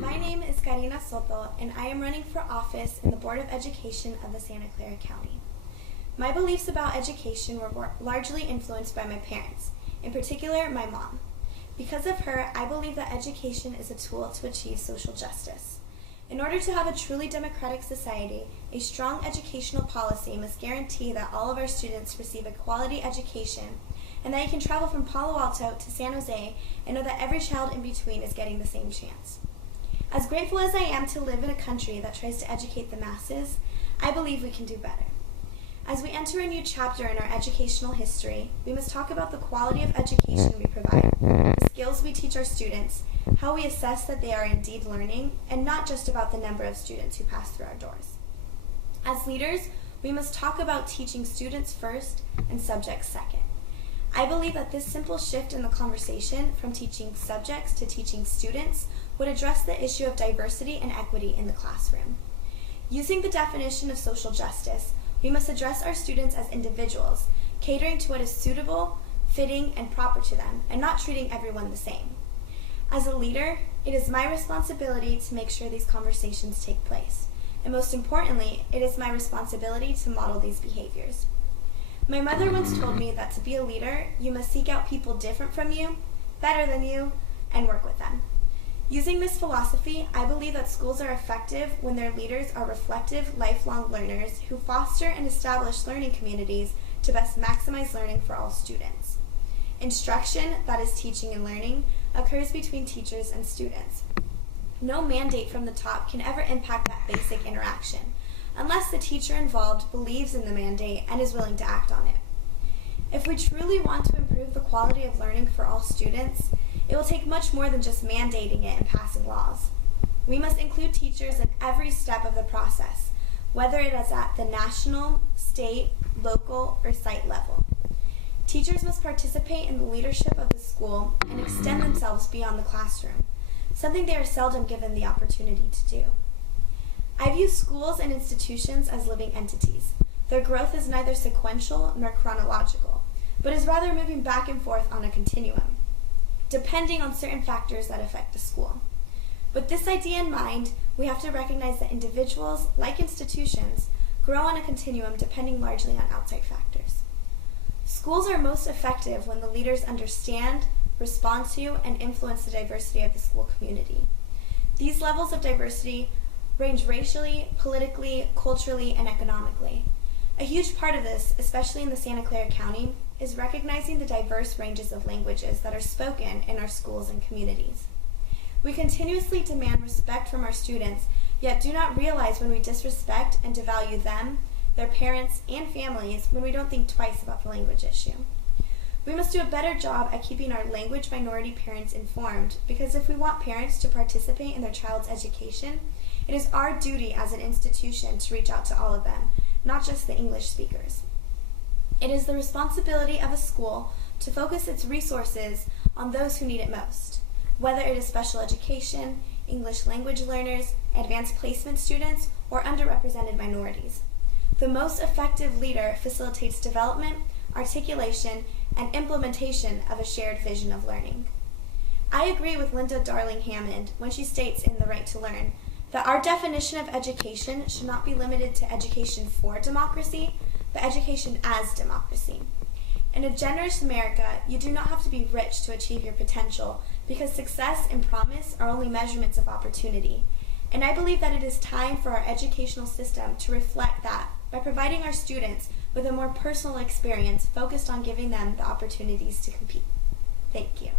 My name is Karina Soto, and I am running for office in the Board of Education of the Santa Clara County. My beliefs about education were largely influenced by my parents, in particular my mom. Because of her, I believe that education is a tool to achieve social justice. In order to have a truly democratic society, a strong educational policy must guarantee that all of our students receive a quality education and that you can travel from Palo Alto to San Jose and know that every child in between is getting the same chance. As grateful as I am to live in a country that tries to educate the masses, I believe we can do better. As we enter a new chapter in our educational history, we must talk about the quality of education we provide, the skills we teach our students, how we assess that they are indeed learning, and not just about the number of students who pass through our doors. As leaders, we must talk about teaching students first and subjects second. I believe that this simple shift in the conversation from teaching subjects to teaching students would address the issue of diversity and equity in the classroom. Using the definition of social justice, we must address our students as individuals, catering to what is suitable, fitting, and proper to them, and not treating everyone the same. As a leader, it is my responsibility to make sure these conversations take place, and most importantly, it is my responsibility to model these behaviors. My mother once told me that to be a leader, you must seek out people different from you, better than you, and work with them. Using this philosophy, I believe that schools are effective when their leaders are reflective, lifelong learners who foster and establish learning communities to best maximize learning for all students. Instruction, that is teaching and learning, occurs between teachers and students. No mandate from the top can ever impact that basic interaction, unless the teacher involved believes in the mandate and is willing to act on it. If we truly want to improve the quality of learning for all students, it will take much more than just mandating it and passing laws. We must include teachers in every step of the process, whether it is at the national, state, local, or site level. Teachers must participate in the leadership of the school and extend themselves beyond the classroom, something they are seldom given the opportunity to do. I view schools and institutions as living entities. Their growth is neither sequential nor chronological, but is rather moving back and forth on a continuum, depending on certain factors that affect the school. With this idea in mind, we have to recognize that individuals, like institutions, grow on a continuum depending largely on outside factors. Schools are most effective when the leaders understand, respond to, and influence the diversity of the school community. These levels of diversity range racially, politically, culturally, and economically. A huge part of this, especially in the Santa Clara County, is recognizing the diverse ranges of languages that are spoken in our schools and communities. We continuously demand respect from our students, yet do not realize when we disrespect and devalue them, their parents, and families when we don't think twice about the language issue. We must do a better job at keeping our language minority parents informed, because if we want parents to participate in their child's education, it is our duty as an institution to reach out to all of them, not just the English speakers. It is the responsibility of a school to focus its resources on those who need it most, whether it is special education, English language learners, advanced placement students, or underrepresented minorities. The most effective leader facilitates development, articulation, and implementation of a shared vision of learning. I agree with Linda Darling Hammond when she states in The Right to Learn that our definition of education should not be limited to education for democracy, but education as democracy. In a generous America, you do not have to be rich to achieve your potential, because success and promise are only measurements of opportunity. And I believe that it is time for our educational system to reflect that by providing our students with a more personal experience focused on giving them the opportunities to compete. Thank you.